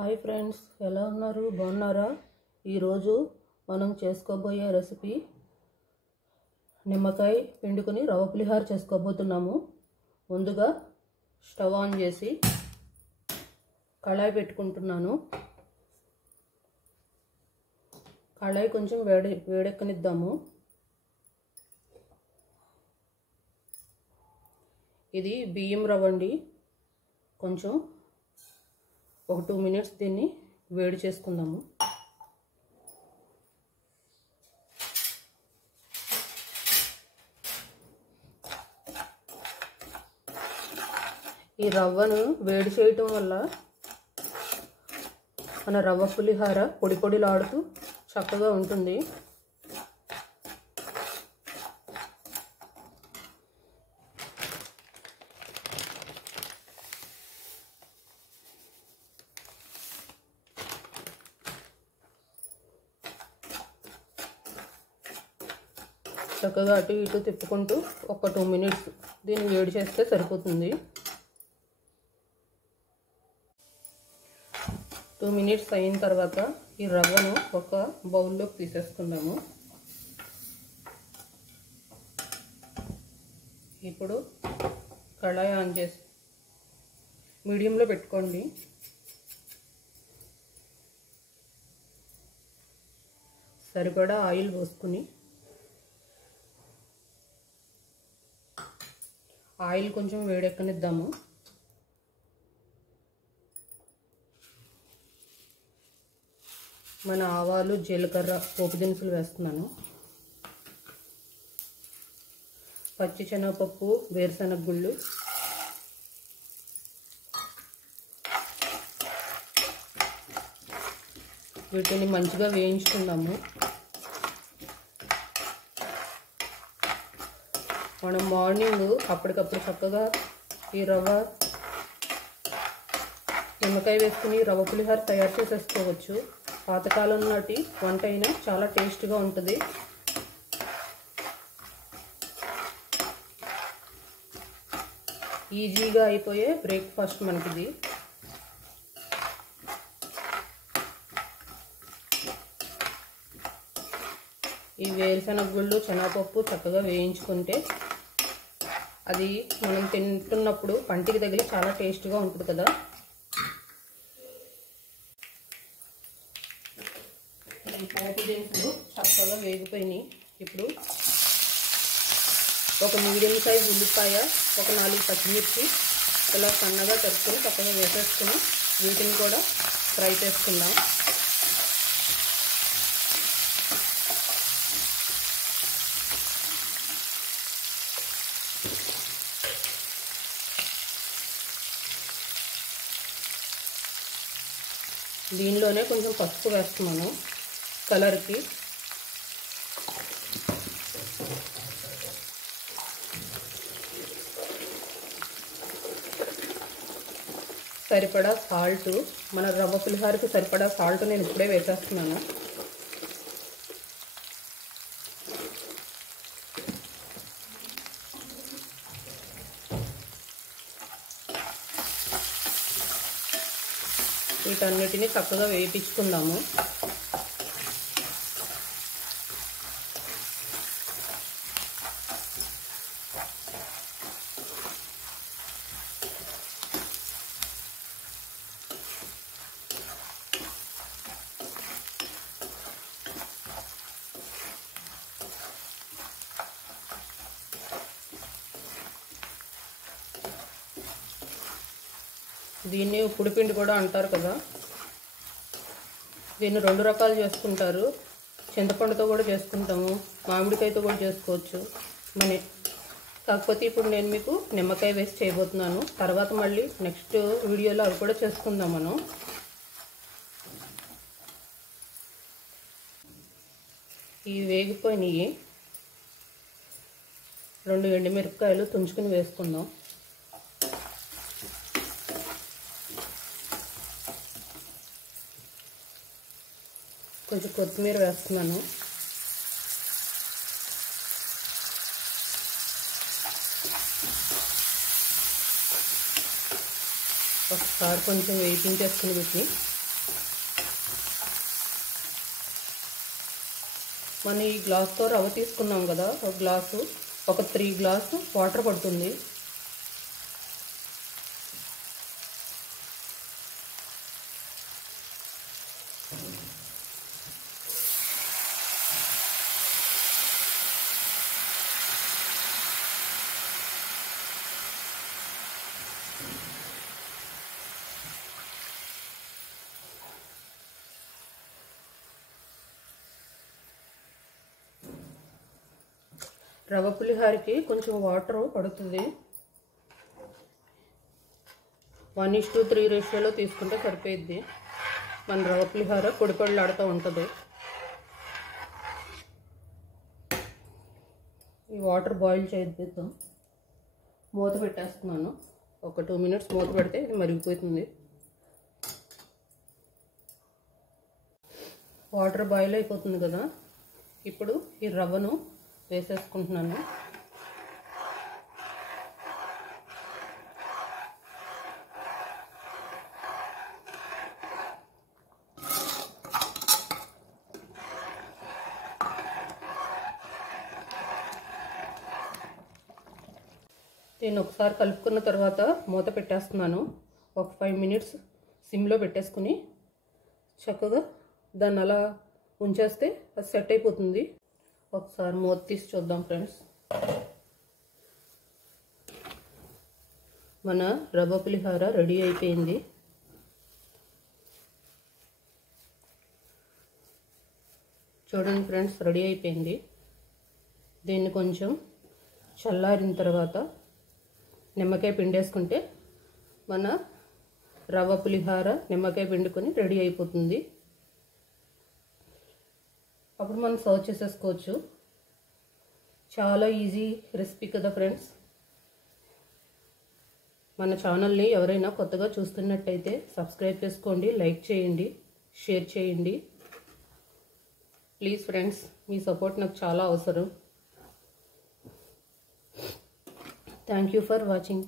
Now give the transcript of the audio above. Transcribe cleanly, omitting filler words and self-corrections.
Hi friends, ఎలా ఉన్నారు? బాగున్నారా? ఈరోజు మనం చేసుకోబోయే రెసిపీ నిమ్మకాయ పిండుకొని రవ్వ పులిహోర చేసుకోబోతున్నాము. ముందుగా స్టవ్ ఆన్ చేసి కళాయి పెట్టుకుంటున్నాను. కళాయి కొంచెం వేడెక్కనిద్దాము. ఇది బియ్యం రవ్వ అండి. కొంచెం ఒక 2 మినిట్స్ దీన్ని వేడి చేసుకుందాము. ఈ రవ్వను వేడి చేయటం వల్ల మన రవ్వ పులిహోర పొడి పొడిలాడుతూ చక్కగా ఉంటుంది. చక్కగా అటు ఇటు తిప్పుకుంటూ ఒక 2 మినిట్స్ దీన్ని వేడి చేస్తే సరిపోతుంది. 2 మినిట్స్ అయిన తర్వాత ఈ రవ్వను ఒక బౌల్లోకి తీసేసుకుందాము. ఇప్పుడు కళాయి ఆన్ చేసి మీడియంలో పెట్టుకోండి. సరిపడా ఆయిల్ పోసుకుని ఆయిల్ కొంచెం వేడెక్కనిద్దాము. మన ఆవాలు, జీలకర్ర, పోపు దినుసులు వేస్తున్నాను. పచ్చి శనగపప్పు, వేరుశనగ గుళ్ళు, వీటిని మంచిగా వేయించుకుందాము. మనం మార్నింగ్ అప్పటికప్పుడు చక్కగా ఈ రవ్వ నిమ్మకాయ వేసుకుని రవ్వ పులిహోర తయారు చేసేసుకోవచ్చు. పాతకాలం నాటి వంట అయినా చాలా టేస్ట్గా ఉంటుంది. ఈజీగా అయిపోయే బ్రేక్ఫాస్ట్ మనకిది. ఈ వేరుశనగ గుళ్ళు, శనగపప్పు చక్కగా వేయించుకుంటే అది మనం తింటున్నప్పుడు పంటికి తగిలి చాలా టేస్ట్గా ఉంటుంది కదా. ఈ పోపు దినుసులు చక్కగా వేగిపోయినాయి. ఇప్పుడు ఒక మీడియం సైజ్ ఉల్లిపాయ, ఒక 4 పచ్చిమిర్చి ఇలా సన్నగా తరుపుకొని చక్కగా వేసేసుకుని వీటిని కూడా ఫ్రై చేసుకుందాం. దీనిలోనే కొంచెం పసుపు వేస్తున్నాను కలర్కి. సరిపడా సాల్ట్, మన రవ్వ పులిహోరకి సరిపడా సాల్ట్ నేను ఇప్పుడే వేసేస్తున్నాను. వీటన్నిటిని చక్కగా వేయించుకుందాము. దీన్ని ఉప్పుడు పిండి కూడా అంటారు కదా. దీన్ని 2 రకాలు చేసుకుంటారు. చింతపండుతో కూడా చేసుకుంటాము, మామిడికాయతో కూడా చేసుకోవచ్చు. కాకపోతే ఇప్పుడు నేను మీకు నిమ్మకాయ వేసి చేయబోతున్నాను. తర్వాత మళ్ళీ నెక్స్ట్ వీడియోలో అవి కూడా చేసుకుందాం మనం. ఇవి వేగిపోయినాయి. 2 ఎండుమిరపకాయలు తుంచుకుని వేసుకుందాం. కొంచెం కొత్తిమీర వేస్తున్నాను. ఒకసారి కొంచెం వేయించేసుకుని వీటిని మనం ఈ గ్లాస్తో రవ్వ తీసుకున్నాం కదా, ఒక గ్లాసు, ఒక 3 గ్లాసు వాటర్ పడుతుంది. రవ్వ పులిహోరకి కొంచెం వాటర్ పడుతుంది. 1:3 రేషియోలో తీసుకుంటే సరిపోయిద్ది. మన రవ్వ పులిహోర పొడిపొడిలాడుతూ ఉంటుంది. ఈ వాటర్ బాయిల్ చేద్దాం. మూత పెట్టేస్తున్నాను. ఒక 2 మినిట్స్ మూత పెడితే ఇది మరిగిపోతుంది. వాటర్ బాయిల్ అయిపోతుంది కదా, ఇప్పుడు ఈ రవ్వను వేసేసుకుంటున్నాను. దీన్ని ఒకసారి కలుపుకున్న తర్వాత మూత పెట్టేస్తున్నాను. ఒక 5 మినిట్స్ సిమ్లో పెట్టేసుకుని చక్కగా దాన్ని అలా ఉంచేస్తే అది సెట్ అయిపోతుంది. ఒకసారి మూత తీసి చూద్దాం ఫ్రెండ్స్. మన రవ్వ పులిహోర రెడీ అయిపోయింది. చూడండి ఫ్రెండ్స్, రెడీ అయిపోయింది. దీన్ని కొంచెం చల్లారిన తర్వాత నిమ్మకాయ పిండేసుకుంటే మన రవ్వ పులిహోర నిమ్మకాయ పిండుకొని రెడీ అయిపోతుంది. అప్పుడు మనం సర్వ్ చేసేసుకోవచ్చు. చాలా ఈజీ రెసిపీ కదా ఫ్రెండ్స్. మన ఛానల్ని ఎవరైనా కొత్తగా చూస్తున్నట్టయితే సబ్స్క్రైబ్ చేసుకోండి, లైక్ చేయండి, షేర్ చేయండి. ప్లీజ్ ఫ్రెండ్స్, మీ సపోర్ట్ నాకు చాలా అవసరం. Thank you for watching.